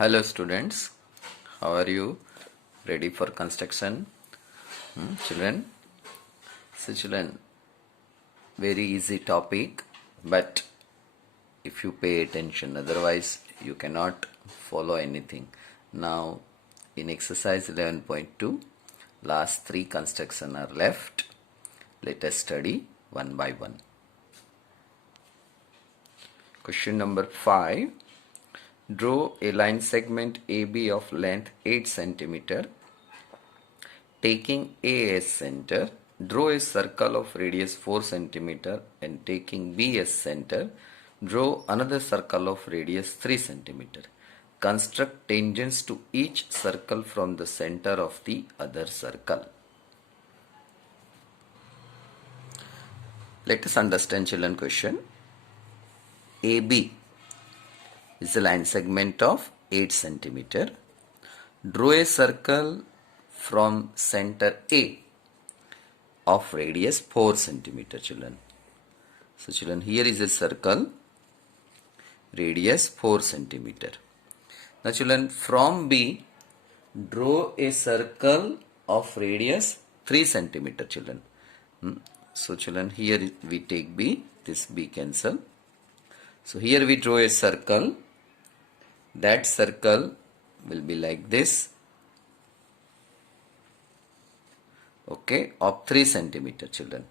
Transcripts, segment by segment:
Hello students, how are you? Ready for construction? Children? So children, very easy topic, but if you pay attention, otherwise you cannot follow anything. Now in exercise 11.2, last three construction are left. Let us study one by one. Question number 5. Draw a line segment AB of length 8 cm. Taking A as center, draw a circle of radius 4 cm and taking B as center, draw another circle of radius 3 cm. Construct tangents to each circle from the center of the other circle. Let us understand children question. AB is a line segment of 8 cm. Draw a circle from center A of radius 4 cm children. So children, here is a circle, radius 4 cm. Now children, from B, draw a circle of radius 3 cm children. So children, here we take B, this B cancel. So here we draw a circle. That circle will be like this. Okay, of 3 cm children.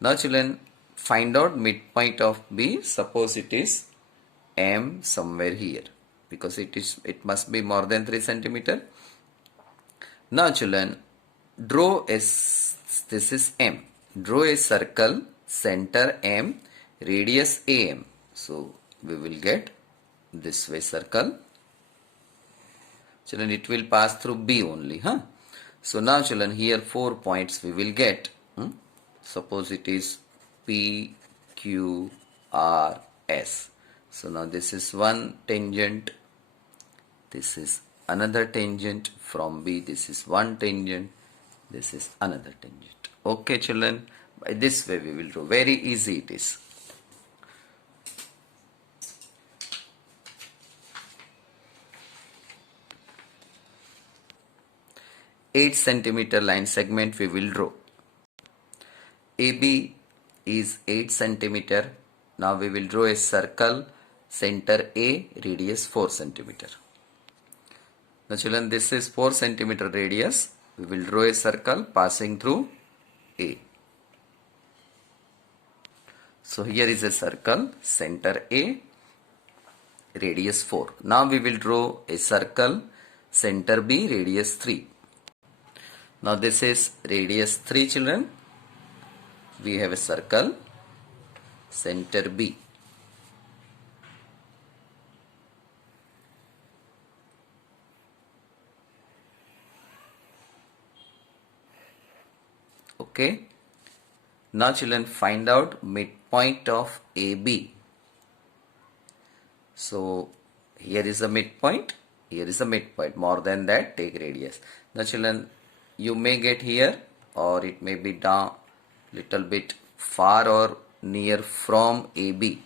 Now children, find out midpoint of B. Suppose it is M somewhere here, because it must be more than 3 cm. Now children, draw this is M. Draw a circle, center M, radius AM. So we will get this way circle. Children, it will pass through B only, huh? So now children, here 4 points we will get. Suppose it is P, Q, R, S. So now this is one tangent. This is another tangent. From B, this is one tangent. This is another tangent. Okay children, by this way we will draw. Very easy it is. Eight centimeter line segment we will draw. AB is 8 centimeter. Now we will draw a circle, center A, radius 4 centimeter. Now children, this is 4 centimeter radius. We will draw a circle passing through A. So here is a circle, center A, radius 4. Now we will draw a circle, center B, radius 3. Now this is radius 3 children. We have a circle, center B. Okay. Now children, find out midpoint of AB. So here is a midpoint, here is a midpoint. More than that, take radius. Now children, you may get here, or it may be down little bit far or near from AB.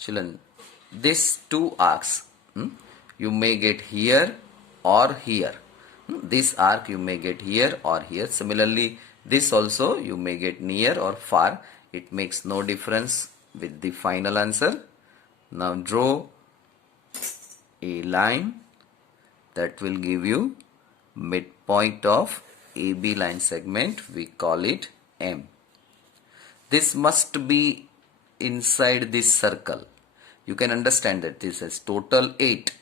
Children, these two arcs, you may get here or here. This arc you may get here or here. Similarly, this also you may get near or far. It makes no difference with the final answer. Now draw a line that will give you midpoint of AB line segment. We call it M. This must be inside this circle. You can understand that this is total 8.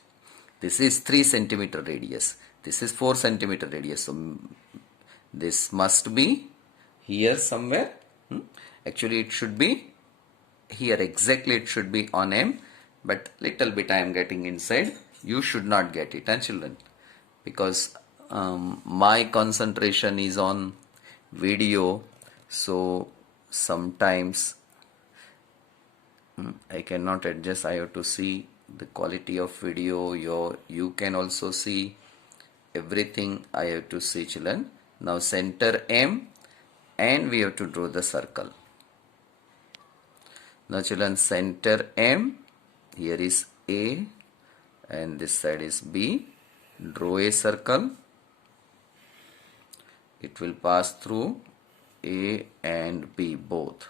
This is 3 centimeter radius. This is 4 centimeter radius. So this must be here somewhere. Actually it should be here exactly. It should be on M. But little bit I am getting inside. You should not get it, children, because my concentration is on video, so sometimes I cannot adjust. I have to see the quality of video. You can also see everything. I have to see children. Now center M, and we have to draw the circle. Now children, center M, Here is A and this side is B. Draw a circle. It will pass through A and B both.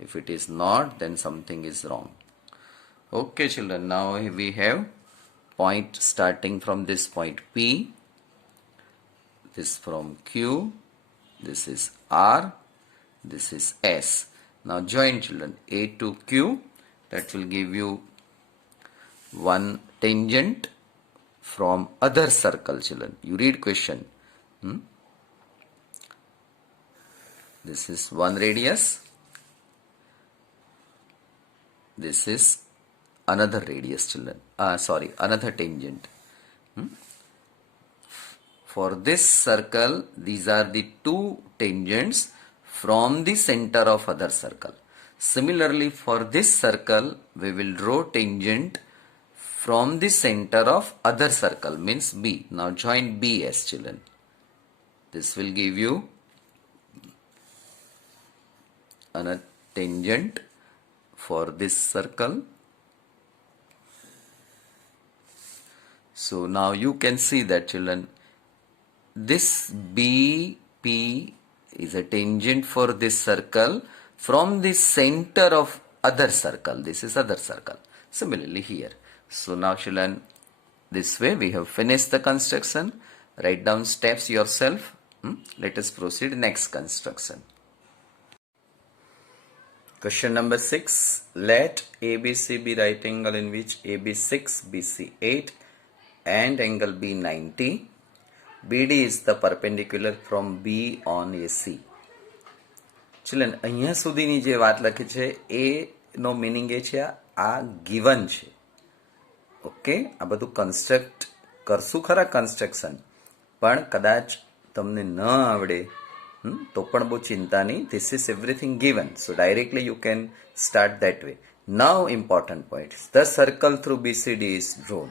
If it is not, then something is wrong. Okay children, now we have point starting from this point P, this from Q, this is R, this is S. Now join children, A to Q, that will give you one tangent from other circle children. You read question. This is one radius. This is another radius children. Another tangent. For this circle, these are the two tangents from the center of other circle. Similarly, for this circle, we will draw tangent from the center of other circle, means B. Now join BS children. This will give you another tangent for this circle. So now you can see that children, this BP is a tangent for this circle from the center of other circle. This is other circle. Similarly here. So now children, this way we have finished the construction. Write down steps yourself. Let us proceed next construction. Question number 6. Let ABC be right angle in which AB 6, BC 8 and angle B 90. BD is the perpendicular from B on AC. Children અહીંયા સુધીની જે વાત લખી છે એનો meaning એ છે આ given છે. ઓકે, આ બધું કન્સ્ટ્રક્ટ કરશું ખરા કન્સ્ટ્રક્શન, પણ કદાચ તમને ન આવડે તો પણ બહુ ચિંતા નહીં. This is everything given, so directly you can start that way. Now important point, the circle through BCD is drawn.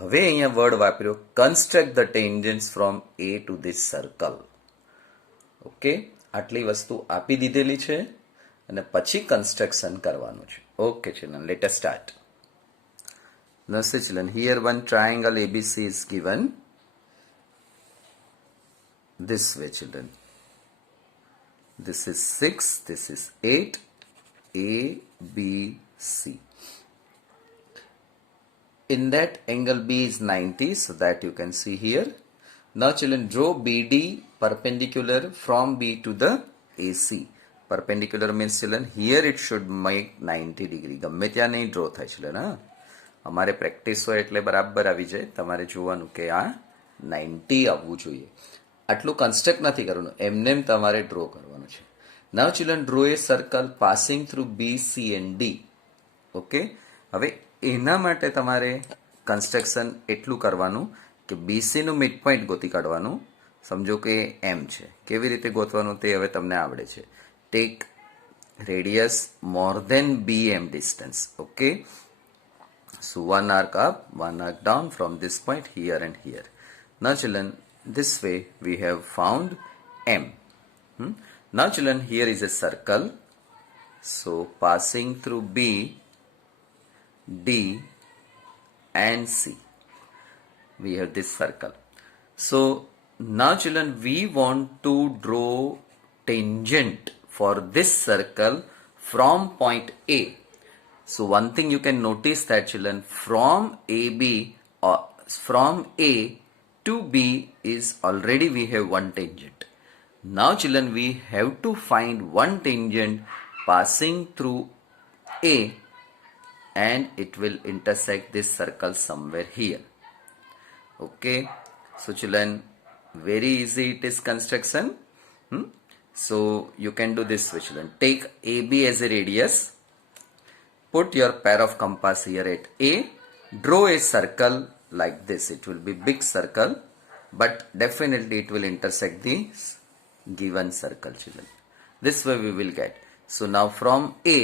હવે અહીંયા વર્ડ વાપર્યો construct the tangents from A to this circle. Okay, આટલી વસ્તુ આપી દીધેલી છે અને પછી કન્સ્ટ્રક્શન કરવાનું છે. Okay children, let us start. Now see children, here one triangle ABC is given this way children. This is 6, this is 8, ABC. In that angle B is 90, so that you can see here. Now children, draw BD perpendicular from B to the AC. Perpendicular means children, here it should make 90 degree. ગમે ત્યાં નહીં draw થાય children. અમારે practice હોય એટલે બરાબર આવી જાય. તમારે જોવાનું કે આ 90 આવવું જોઈએ. આટલું કન્સ્ટ્રક્ટ નથી કરવાનું, એમનેમ તમારે ડ્રો કરવાનું છે. Now children, draw a circle passing through B, C and D. Okay, હવે એના માટે તમારે કન્સ્ટ્રક્શન એટલું કરવાનું કે BCનું મિડ પોઈન્ટ ગોતી કાઢવાનું. સમજો કે M છે, કેવી રીતે ગોતવાનું તે હવે તમને આવડે છે. Tech radius more then BM distance. Okay, so one arc up, one arc down from this point here and here. Now children, this way we have found M. Now children, here is a circle, so passing through B, D and C, we have this circle. So now children, we want to draw tangent for this circle from point A. So one thing you can notice that children, from AB or from A to B is already we have one tangent. Now children, we have to find one tangent passing through A and it will intersect this circle somewhere here. Okay, so children, very easy it is construction. So you can do this way children. Take AB as a radius, put your pair of compass here at A, draw a circle like this. It will be big circle, but definitely it will intersect the given circle children. This way we will get. So now from A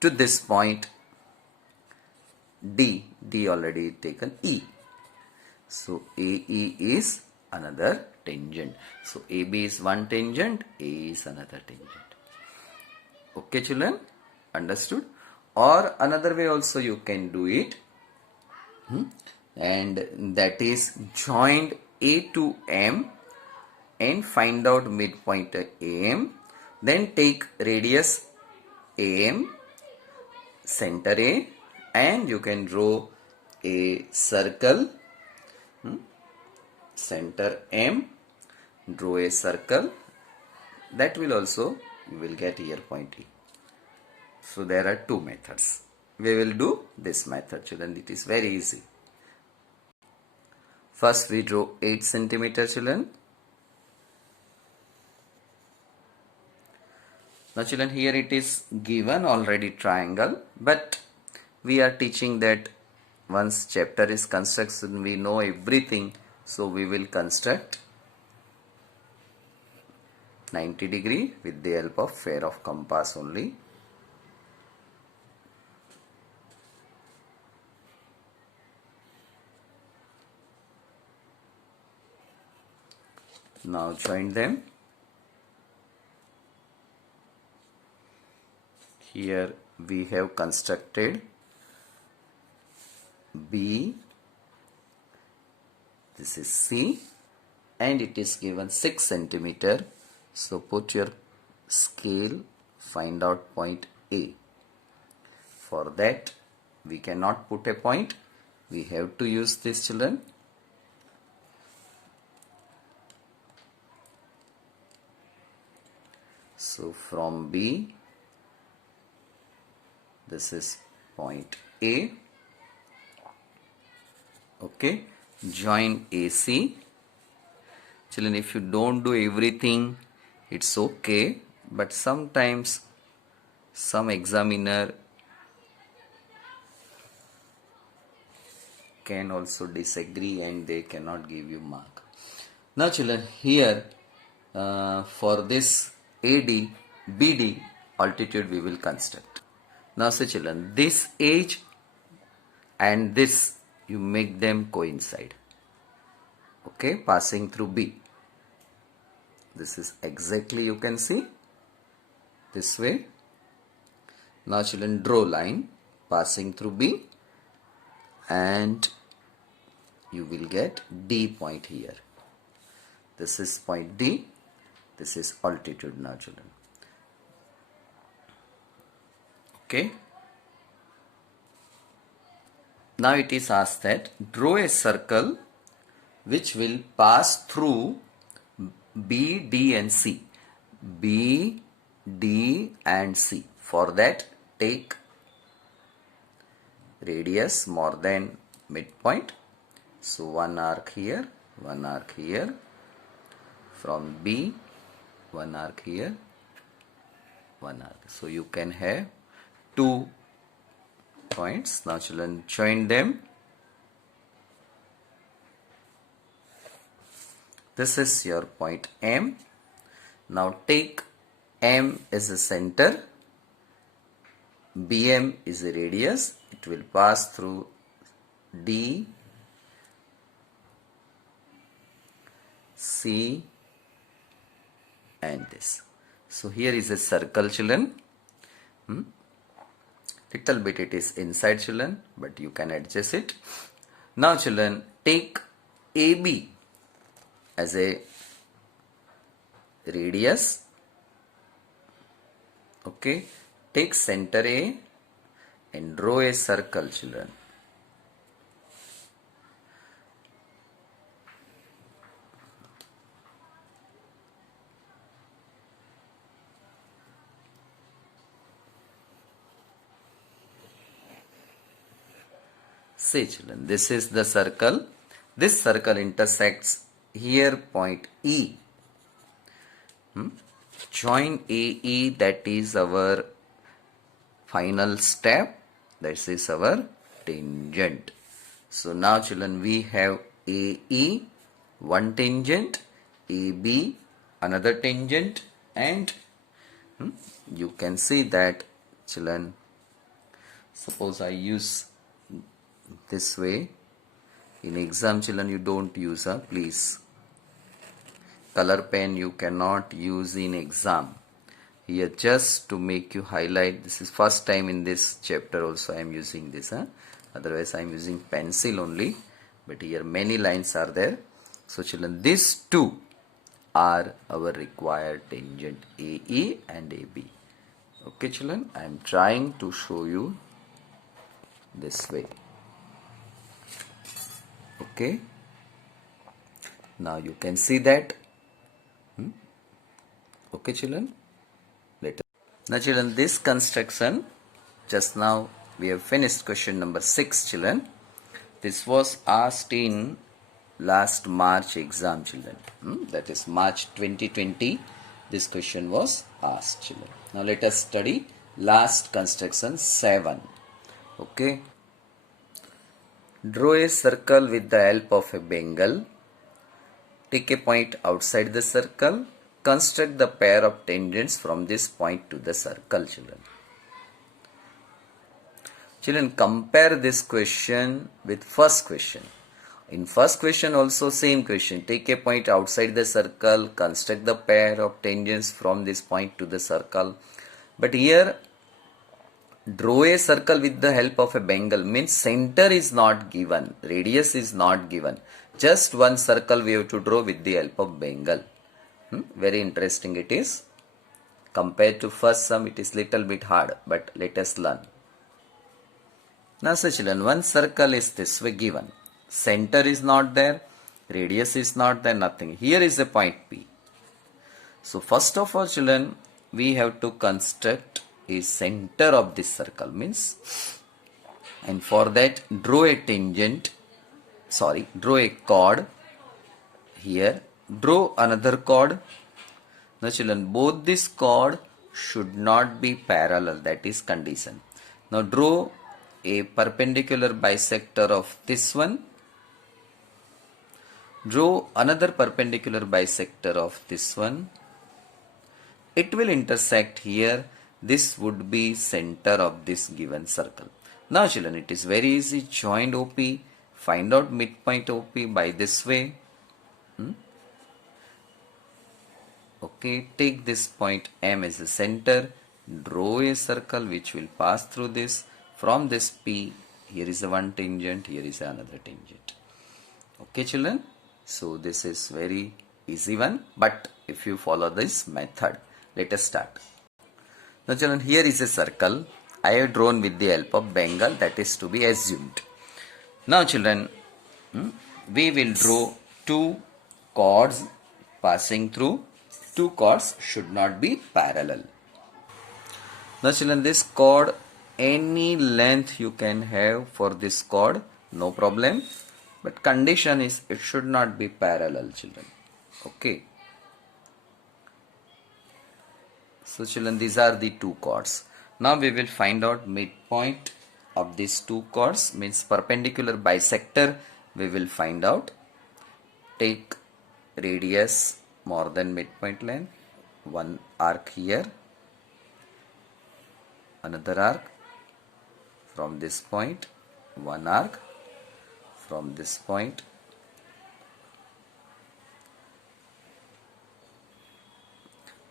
to this point D already taken E. So AE is another tangent. So AB is one tangent, A is another tangent. Okay children, understood? or another way also you can do it, and that is join A to M and find out midpoint AM, then take radius AM, center A, and you can draw a circle, center M, draw a circle, that will also you will get here point E. So there are two methods. We will do this method, children. It is very easy. First we draw 8 centimeter, children. Now children, here it is given already triangle, but we are teaching that once chapter is construction we know everything, so we will construct 90° with the help of pair of compass only. Now join them. Here we have constructed B, this is C, and it is given 6 centimeter. So put your scale, find out point A. For that we cannot put a point, we have to use this, children. So from B, this is point A. Okay, join AC. Children, if you don't do everything, it's okay, but sometimes some examiner can also disagree and they cannot give you mark. Now children, here for this AD, BD altitude we will construct. Now say children, this edge and this you make them coincide. Okay, passing through B. This is exactly, you can see this way. Now children, draw line passing through B and you will get D point here. This is point D. This is altitude now, children. Okay. Now it is asked that draw a circle which will pass through B, D and C. B, D and C. For that take radius more than midpoint. So one arc here, one arc here. From B, one arc here, one arc. So you can have 2 points. Now children, join them. This is your point M. Now take M as a center, BM is a radius. It will pass through D, C and this. So here is a circle, children. Little bit it is inside, children, but you can adjust it. Now children, take AB as a radius. Okay, take center A and draw a circle, children. See children, this is the circle. This circle intersects here point E. Join AE, that is our final step. This is our tangent. So now children, we have AE, one tangent, AB, another tangent, and you can see that children, suppose I use this way. In exam children, you don't use please. Color pen you cannot use in exam. here just to make you highlight. This is first time in this chapter also I am using this, otherwise I am using pencil only, but here many lines are there. So children, these two are our required tangent, AE and AB. Okay children, I am trying to show you this way. Okay, now you can see that. Okay children, now children, this construction, just now we have finished question number 6 children. This was asked in last March exam children, that is March 2020. This question was asked children. Now let us study last construction 7. Okay, draw a circle with the help of a bangle. Take a point outside the circle. Construct the pair of tangents from this point to the circle children. Children, compare this question with first question. In first question also same question. Take a point outside the circle, construct the pair of tangents from this point to the circle. But here, draw a circle with the help of a bangle means center is not given, radius is not given. Just one circle we have to draw with the help of bangle. Very interesting it is. Compared to first sum, it is little bit hard, but let us learn. Now so children, one circle is this way given. Center is not there, radius is not there, nothing. Here is a point P. So first of all children, we have to construct a center of this circle means, and for that draw a tangent, draw a chord here, draw another chord. Now children, both this chord should not be parallel, that is condition. Now draw a perpendicular bisector of this one. Draw another perpendicular bisector of this one. It will intersect here. This would be center of this given circle. Now children, it is very easy. Join OP. Find out midpoint OP by this way. Okay, take this point M as the center. Draw a circle which will pass through this. From this P, here is a one tangent, here is another tangent. Okay children, so this is very easy one, but if you follow this method, let us start. Now children, here is a circle I have drawn with the help of bangle, that is to be assumed. Now children, we will draw two chords passing through. Two chords should not be parallel. Now children, this chord, any length you can have for this chord, no problem, but condition is it should not be parallel children. Okay, so children, these are the two chords. Now we will find out midpoint of these two chords, means perpendicular bisector we will find out. Take radius more than midpoint length, one arc here, another arc. From this point, one arc. From this point,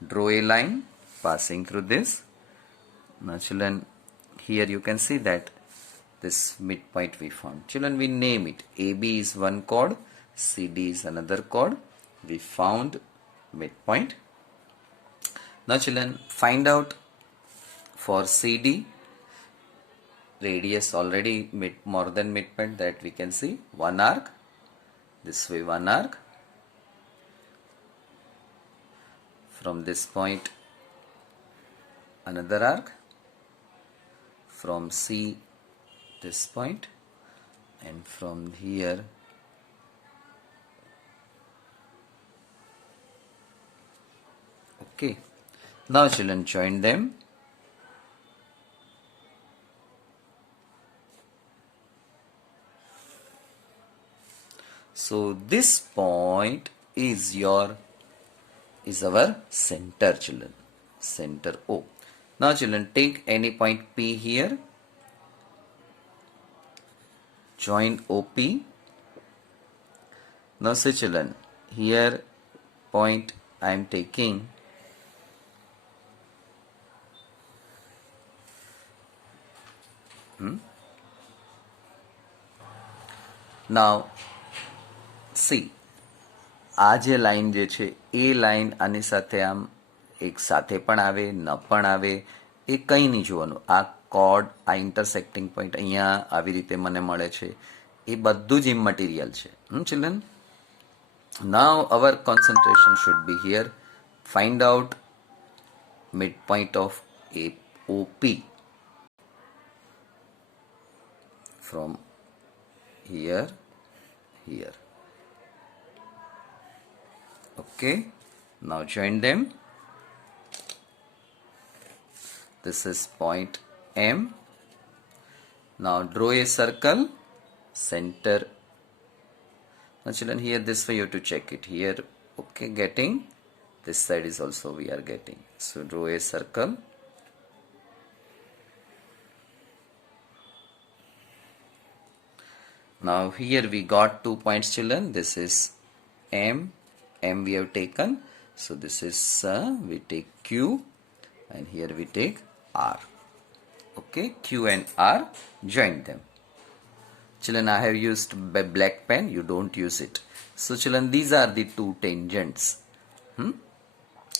draw a line passing through this. Now children, here you can see that this midpoint we found. Children, we name it. AB is one chord, CD is another chord. We found midpoint. Now children, find out for CD. Radius already more than midpoint, that we can see. One arc. This way one arc. From this point, another arc. From C, this point. And from here, okay. Now children, join them. So this point is our center children, center O. Now children, take any point P here, join OP. Now say children, here point I am taking now C આ જે line જે છે એ line આની સાથે આમ એક સાથે પણ આવે ન પણ આવે એ કંઈ નહીં જોવાનું. આ કોર્ડ, આ ઇન્ટરસેક્ટિંગ પોઈન્ટ અહીંયા આવી રીતે મને મળે છે એ બધું જ ઇમમટીરિયલ છે. Children, now our concentration should be here. Find out midpoint of OP from here. Okay, now join them. This is point M. Now draw a circle, center. Now children, here this way you have to check it here. Okay, getting. This side is also we are getting. So draw a circle. Now here we got 2 points, children. This is M we have taken. So this is we take Q, and here we take R. Okay, Q and R, join them. Children, I have used black pen. You don't use it. So children, these are the two tangents.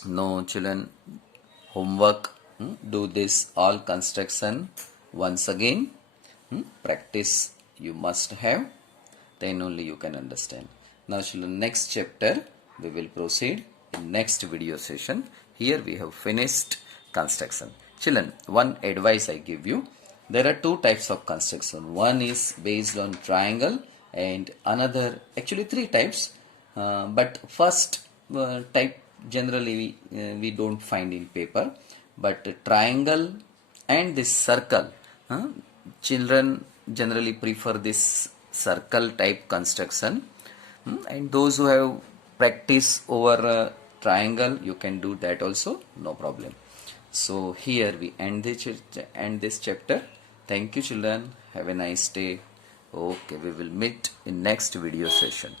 No children, homework. Do this all construction once again. Practice you must have, then only you can understand. Now children, next chapter we will proceed in next video session. Here we have finished construction. Children, one advice I give you, there are two types of construction. One is based on triangle and another, actually three types, but first type generally we don't find in paper, but triangle and this circle, children generally prefer this circle type construction, and those who have practice over triangle, you can do that also, no problem. So here we end this chapter. Thank you children, have a nice day. Okay, we will meet in next video session.